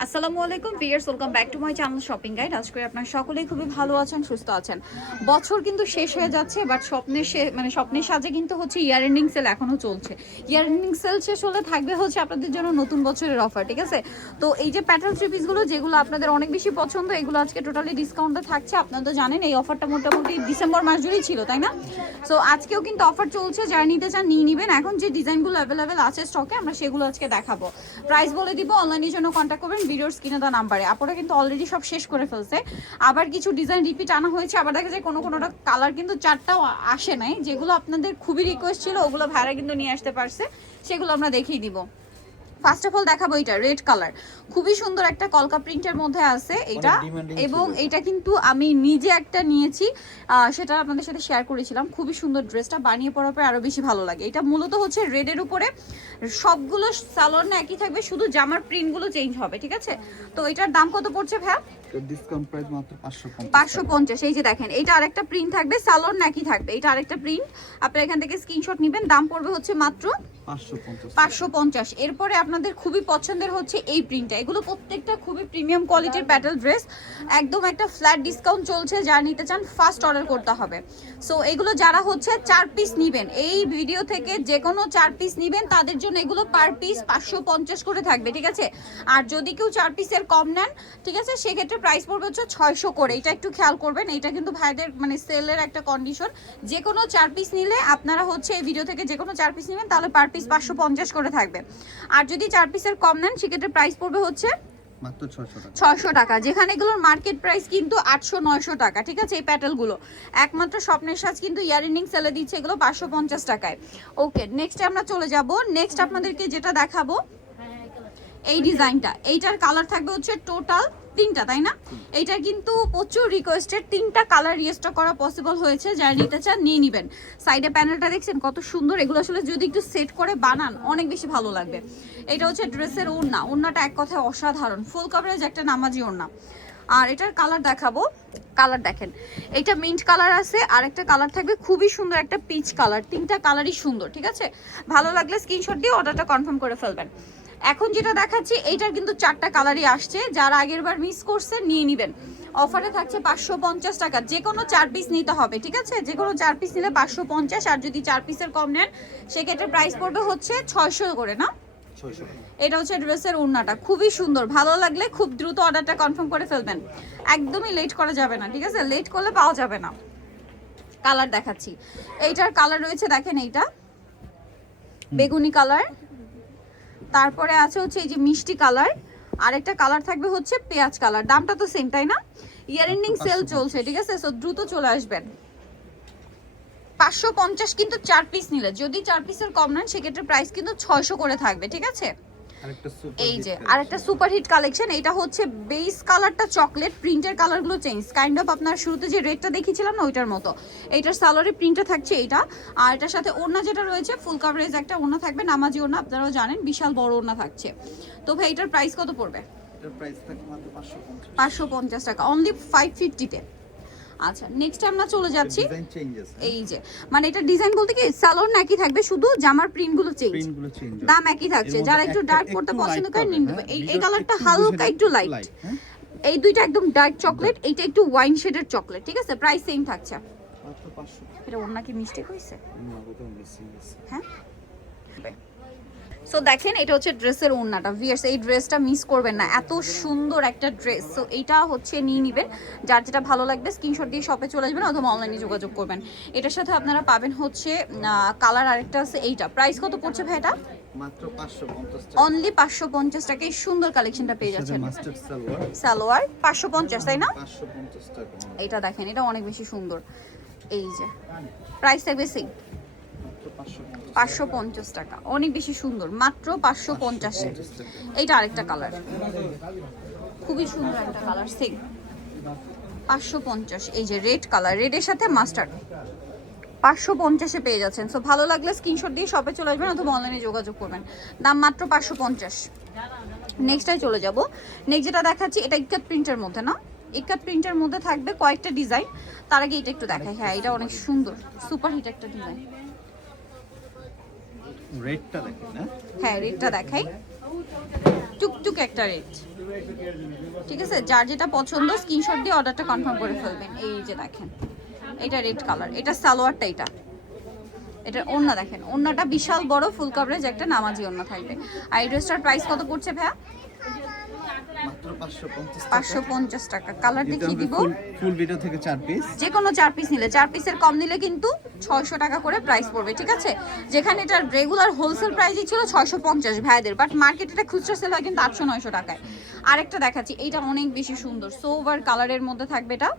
আসসালামু আলাইকুম viewers welcome back to my channel shopping guide. আজ করে আপনারা সকলেই খুবই ভালো আছেন, সুস্থ আছেন। বছর কিন্তু শেষ হয়ে যাচ্ছে, বাট স্বপ্নের শে- মানে স্বপ্নের সাজে কিন্তু হচ্ছে ইয়ার এন্ডিং সেল এখনও চলছে। ইয়ার এন্ডিং সেল শেষ হলে থাকবে হচ্ছে আপনাদের জন্য নতুন বছরের অফার ঠিক আছে? তো এই যে প্যাটার্ন থ্রি যেগুলো আপনাদের অনেক বেশি পছন্দ, এগুলো আজকে টোটালি ডিসকাউন্টে থাকছে। আপনারা তো জানেন, এই অফারটা মোটামুটি ডিসেম্বর মাস জুড়েই ছিল, তাই না? সো আজকেও কিন্তু অফার চলছে, যারা নিতে চান নিয়ে নেবেন। এখন যে ডিজাইনগুলো অ্যাভেলেবেল আছে স্টকে আমরা সেগুলো আজকে দেখাবো। প্রাইস বলে দিব অনলাইনের জন্য কন্ট্যাক্ট করবেন। ভিডিওর কিনে দেওয়া নাম্বারে। আপনারা কিন্তু অলরেডি সব শেষ করে ফেলছে। আবার কিছু ডিজাইন রিপিট আনা হয়েছে, আবার দেখা যায় কোনো কোনোটা কালার কিন্তু চারটাও আসে নাই, যেগুলো আপনাদের খুবই রিকোয়েস্ট ছিল, ওগুলো ভাড়া কিন্তু নিয়ে আসতে পারছে, সেগুলো আমরা দেখিয়ে দিব। ফার্স্ট অফ অল দেখাবো এটা রেড কালার খুবই সুন্দর একটা কলকা প্রিন্টের মধ্যে আছে এটা এবং এটা কিন্তু আমি নিজে একটা নিয়েছি সেটা আপনাদের সাথে শেয়ার করেছিলাম। খুবই সুন্দর ড্রেসটা বানিয়ে পরার পরে আরও বেশি ভালো লাগে। এটা মূলত হচ্ছে রেডের উপরে সবগুলো সালোয়ার না একই থাকবে শুধু জামার প্রিন্টগুলো চেঞ্জ হবে ঠিক আছে? তো এটার দাম কত পড়ছে ভ্যা ডিসকাউন্ট প্রাইস মাত্র 550 পাঁচশো পঞ্চাশ এই যে দেখেন এটা আরেকটা প্রিন্ট থাকবে সালোয়ার নাকি থাকবে এটা আরেকটা প্রিন্ট আপনারা এখান থেকে স্ক্রিনশট নেবেন দাম পড়বে হচ্ছে মাত্র 550 পাঁচশো পঞ্চাশ। এরপরে আপনাদের খুবই পছন্দের হচ্ছে এই প্রিন্টটা এগুলো প্রত্যেকটা খুবই প্রিমিয়াম কোয়ালিটির প্যাটেল ড্রেস একদম একটা ফ্ল্যাট ডিসকাউন্ট চলছে যারা নিতে চান ফার্স্ট অর্ডার করতে হবে। সো এগুলো যারা হচ্ছে চার পিস নিবেন। এই ভিডিও থেকে যে কোনো চার পিস নিবেন তাদের জন্য এগুলো পার পিস পাঁচশো পঞ্চাশ করে থাকবে ঠিক আছে? আর যদি কেউ চার পিসের কম নেন ঠিক আছে? সেক্ষেত্রে প্রাইস পড়বে হচ্ছে ছয়শো করে। এটা একটু খেয়াল করবেন এটা কিন্তু ভাইদের মানে সেলের একটা কন্ডিশন যে কোনো চার পিস নিলে আপনারা হচ্ছে এই ভিডিও থেকে যে কোনো চার পিস নেবেন তাহলে পার পিস পাঁচশো পঞ্চাশ করে থাকবে। আর যদি চার পিসের কম নেন সেক্ষেত্রে প্রাইস পড়বে হচ্ছে মাত্র 600 টাকা। ছয়শো টাকা। যেখানে এগুলোর মার্কেট প্রাইস কিন্তু আটশো নয়শো টাকা ঠিক আছে? এই প্যাটেলগুলো একমাত্র স্বপ্নের সাজ কিন্তু ইয়ারিনিং সেলে দিচ্ছে এগুলো পাঁচশো পঞ্চাশ টাকায়। ওকে নেক্সট আমরা চলে যাব। নেক্সট আপনাদেরকে যেটা দেখাবো এই ডিজাইনটা এইটার কালার থাকবে হচ্ছে টোটাল তিনটা তাই না? এইটা কিন্তু প্রচুর রিকোয়েস্টেড তিনটা কালার রিয়েস্টক করা পসিবল হয়েছে যারা নিতে চান নিয়ে নেবেন। সাইডে প্যানেলটা দেখছেন কত সুন্দর। এগুলো আসলে যদি একটু সেট করে বানান অনেক বেশি ভালো লাগবে। এটা হচ্ছে ড্রেসের ওড়না। ওড়নাটা এক কথায় অসাধারণ। ফুল কভারেজ একটা নামাজি ওড়না। আর এটার কালার দেখাবো। কালার দেখেন। এটা মিন্ট কালার আছে আর একটা কালার থাকবে খুবই সুন্দর একটা পিচ কালার তিনটা কালারই সুন্দর ঠিক আছে? ভালো লাগলে স্ক্রিনশট দিয়ে অর্ডারটা কনফার্ম করে ফেলবেন। এখন যেটা দেখাচ্ছি এইটার কিন্তু চারটা কালারই আসছে যারা আগের বার মিস করছে নিয়ে নেবেন। অফারে থাকছে পাঁচশো পঞ্চাশ টাকা। যে কোনো চার পিস নিতে হবে ঠিক আছে? যে কোনো চার পিস নিলে পাঁচশো পঞ্চাশ আর যদি চার পিসের কম নেন সেক্ষেত্রে প্রাইস পড়বে হচ্ছে ছয়শো করে না? এটা হচ্ছে ড্রেসের ওড়নাটা। খুবই সুন্দর। ভালো লাগলে খুব দ্রুত অর্ডারটা কনফার্ম করে ফেলবেন। একদমই লেট করা যাবে না ঠিক আছে? লেট করলে পাওয়া যাবে না। কালার দেখাচ্ছি। এইটার কালার রয়েছে দেখেন এইটা। বেগুনি কালার তারপরে আছে হচ্ছে এই যে মিষ্টি কালার আরেকটা কালার থাকবে হচ্ছে পেঁয়াজ কালার। দামটা তো সেম তাই না? ইয়ার এন্ডিং সেল চলছে ঠিক আছে? সো দ্রুত চলে আসবেন। পাঁচশো পঞ্চাশ কিন্তু চার পিস নিলে। যদি চার পিসের কম নেন সেক্ষেত্রে প্রাইস কিন্তু ছয়শো করে থাকবে ঠিক আছে? এই যে আরেকটা সুপার হিট কালেকশন এটা হচ্ছে বেস কালারটা চকলেট প্রিন্টের কালারগুলো চেঞ্জ কাইন্ড অফ আপনার শুরুতে যে রেডটা দেখিয়েছিলাম না ওইটার মতো। এইটার সালোয়ারের প্রিন্টটা থাকছে এইটা আর এটার সাথে ওড়না যেটা রয়েছে ফুল কাভারেজ একটা ওড়না থাকবে নামাজি ওড়না আপনারাও জানেন বিশাল বড় ওড়না থাকছে। তো ভাই এটার প্রাইস কত পড়বে? এটার প্রাইস থাকে মাত্র 550 পাঁচশো পঞ্চাশ টাকা। অনলি ফাইভ ফিফটিতে আচ্ছা নেক্সট আমরা চলে যাচ্ছি। এই যে মানে এটা ডিজাইন বলতে কি সালোয়ার একই থাকবে শুধু জামার প্রিন্টগুলো চেঞ্জ দাম একই থাকছে যারা একটু ডার্ক পড়তে পছন্দ করেন নিন। এই কালারটা হালকা একটু লাইট হ্যাঁ। এই দুইটা একদম ডার্ক চকলেট এইটা একটু ওয়াইন শেডের চকলেট ঠিক আছে? প্রাইস সেম থাকছে। এটা ওর নাকি মিস্টেক হয়েছে? হ্যাঁ? সো দেখেন এটা হচ্ছে ড্রেসের ওড়নাটা। ভিয়ার্স এই ড্রেসটা মিস করবেন না। এত সুন্দর একটা ড্রেস। সো এইটা হচ্ছে নিয়ে নেবেন। যার যেটা ভালো লাগবে স্ক্রিনশট দিয়ে শপে চলে আসবেন অথবা অনলাইনে যোগাযোগ করবেন। এটার সাথে আপনারা পাবেন হচ্ছে কালার আরেকটা আছে এইটা। প্রাইস কত পড়ছে ভাই এটা মাত্র 550 টাকা। অনলি পাঁচশো পঞ্চাশ টাকায় সুন্দর কালেকশনটা পেয়ে যাচ্ছেন। সালোয়ার পাঁচশো পঞ্চাশ তাই না? এটা দেখেন এটা অনেক বেশি সুন্দর। এই যে। প্রাইস থাকবে সেই মাত্র 550 পাঁচশো পঞ্চাশ টাকা। অনেক বেশি সুন্দর, মাত্র পাঁচশো পঞ্চাশে। এইটা আরেকটা কালার। খুবই সুন্দর একটা কালার সেম পাঁচশো পঞ্চাশ, এই যে রেড কালার রেডের সাথে মাস্টার্ড পাঁচশো পঞ্চাশে পেয়ে যাচ্ছেন। সো ভালো লাগলে স্ক্রিনশট দিয়ে শপে চলে আসবেন অথবা অনলাইনে যোগাযোগ করবেন। দাম মাত্র পাঁচশো পঞ্চাশ। নেক্সটটাই চলে যাব। নেক্সট যেটা দেখাচ্ছি, এটা ইকাত প্রিন্টের মধ্যে, না? ইকাত প্রিন্টের মধ্যে থাকবে কয়েকটা ডিজাইন তার আগে এটা একটু দেখাই। হ্যাঁ এটা অনেক সুন্দর। সুপার হিট একটা ডিজাইন রেডটা দেখেন হ্যাঁ রেটটা দেখাই। টুকটুক একটা রেট। ঠিক আছে? যার যেটা পছন্দ স্ক্রিনশট দিয়ে অর্ডারটা কনফার্ম করে ফেলবেন। এই যে দেখেন, এটা রেড কালার এটা সালোয়ারটা, এটা। এটার ওড়না দেখেন। ওড়নাটা বিশাল বড়, ফুল কভারেজ একটা নামাজি অন্য থাকবে। আর এই ড্রেসটার প্রাইস কত পড়ছে ভাইয়া? পাঁচশো পঞ্চাশ টাকা। কালার দেখিয়ে দিব। ফুল ভিডিও থেকে চার পিস যে কোনো চার পিস নিলে। চার পিসের কম নিলে কিন্তু ছয়শো টাকা করে প্রাইস পড়বে ঠিক আছে? যেখানে এটার রেগুলার হোলসেল প্রাইসই ছিল ছয়শো পঞ্চাশ ভাইদের বাট মার্কেটে এটা খুচরা সেল হয় কিন্তু আটশো নয়শো টাকায়। আরেকটা দেখাচ্ছি এইটা অনেক বেশি সুন্দর। সোভার কালারের মধ্যে থাকবে এটা।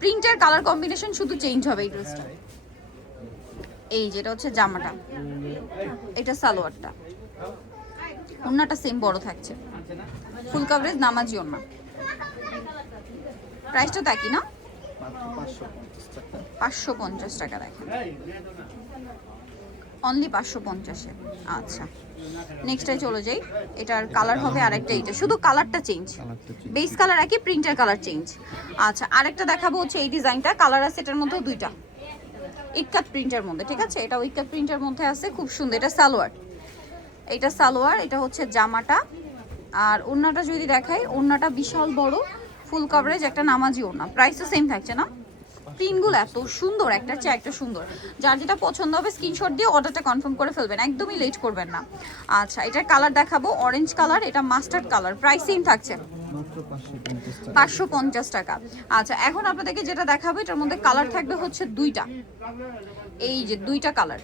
প্রিন্টের কালার কম্বিনেশন শুধু চেঞ্জ হবে এই ড্রেসটা এই যেটা হচ্ছে জামাটা। এটা সালোয়ারটা। ওন্নাটা সেম বড় থাকছে। ফুল কভারেজ নামাজি ওন্না প্রাইসটা দেখি না? পাঁচশো পঞ্চাশ টাকা দেখেন। অনলি পাঁচশো পঞ্চাশে। আচ্ছা। নেক্সটে চলে যাই। এটার কালার হবে আরেকটা এইটা। শুধু কালারটা চেঞ্জ বেস কালার একই প্রিন্টের কালার চেঞ্জ আচ্ছা আরেকটা দেখাবো হচ্ছে এই ডিজাইনটা কালার আছে এটার মধ্যেও দুইটা। ইটকাট প্রিন্টের মধ্যে ঠিক আছে? এটা ইটকাট প্রিন্টের মধ্যে আছে। খুব সুন্দর। এটা সালোয়ার। এটা সালোয়ার, এটা হচ্ছে জামাটা। আর ওড়নাটা যদি দেখাই, ওড়নাটা বিশাল বড় ফুল কভারেজ একটা নামাজি ওড়না। প্রাইসও সেম থাকছে না? প্রিন্টগুলো এত সুন্দর, একটা চেয়ে একটা সুন্দর। যার যেটা পছন্দ হবে স্ক্রিনশট দিয়ে অর্ডারটা কনফার্ম করে ফেলবেন, একদমই লেট করবেন না। আচ্ছা এটার কালার দেখাবো অরেঞ্জ কালার এটা মাস্টার্ড কালার প্রাইস সেম থাকছে। পাঁচশো পঞ্চাশ টাকা। আচ্ছা এখন আপনাদেরকে যেটা দেখাবো, এটার মধ্যে কালার থাকবে হচ্ছে দুইটা। এই যে দুইটা কালার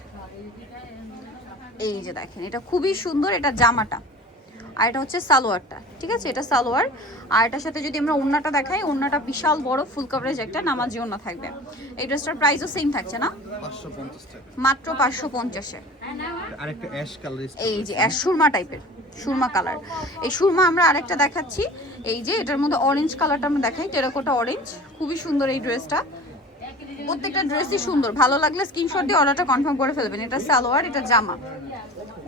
এই যে দেখেন এটা খুবই সুন্দর এটা জামাটা। আর এটা হচ্ছে সালোয়ারটা ঠিক আছে? এটা সালোয়ার। আর এটার সাথে যদি আমরা ওড়নাটা দেখাই ওড়নাটা বিশাল বড় ফুল কভারেজ একটা নামাজি ওড়না থাকবে। এই ড্রেসটার প্রাইসও সেম থাকছে না? মাত্র পাঁচশো পঞ্চাশে। আরেকটা অ্যাশ কালার এই যে অ্যাশ সুরমা টাইপের সুরমা কালার এই সুরমা আমরা আরেকটা দেখাচ্ছি। এই যে এটার মধ্যে অরেঞ্জ কালারটা আমরা দেখাই টেরাকোটা অরেঞ্জ খুবই সুন্দর এই ড্রেসটা প্রত্যেকটা ড্রেসই সুন্দর। ভালো লাগলে স্ক্রিনশট দিয়ে অর্ডারটা কনফার্ম করে ফেলবেন। এটা সালোয়ার, এটা জামা।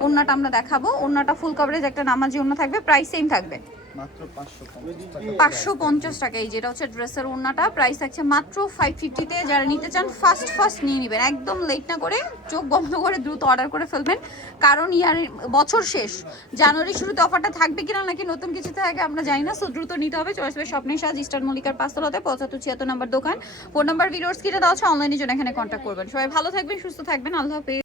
ওড়নাটা আমরা দেখাবো। ওড়নাটা ফুল কভারেজ একটা নামাজি ওন্না থাকবে প্রাইস সেম থাকবে। পাঁচশো পঞ্চাশ টাকা। এই যেটা হচ্ছে ড্রেসের ওড়নাটা। প্রাইস মাত্র ফাইভ ফিফটিতে যারা নিতে চান ফার্স্ট ফার্স্ট নিয়ে নেবেন। একদম লেট না করে চোখ বন্ধ করে দ্রুত অর্ডার করে ফেলবেন। কারণ ইয়ার বছর শেষ। জানুয়ারি শুরুতে অফারটা থাকবে কিনা নাকি নতুন কিছু থাকে আমরা জানি না। সো দ্রুত নিতে হবে। চয়েস হবে স্বপ্নের সাজ ইস্টার মল্লিকার পাঁচতলাতে পঁচাত্তর ছিয়াত্তর নাম্বার দোকান। ফোন নাম্বার ভিডিওস কিনে দেওয়া আছে। অনলাইনের জন্য এখানে কন্ট্যাক্ট করবেন। সবাই ভালো থাকবেন সুস্থ থাকবেন। আল্লাহ হাফেজ।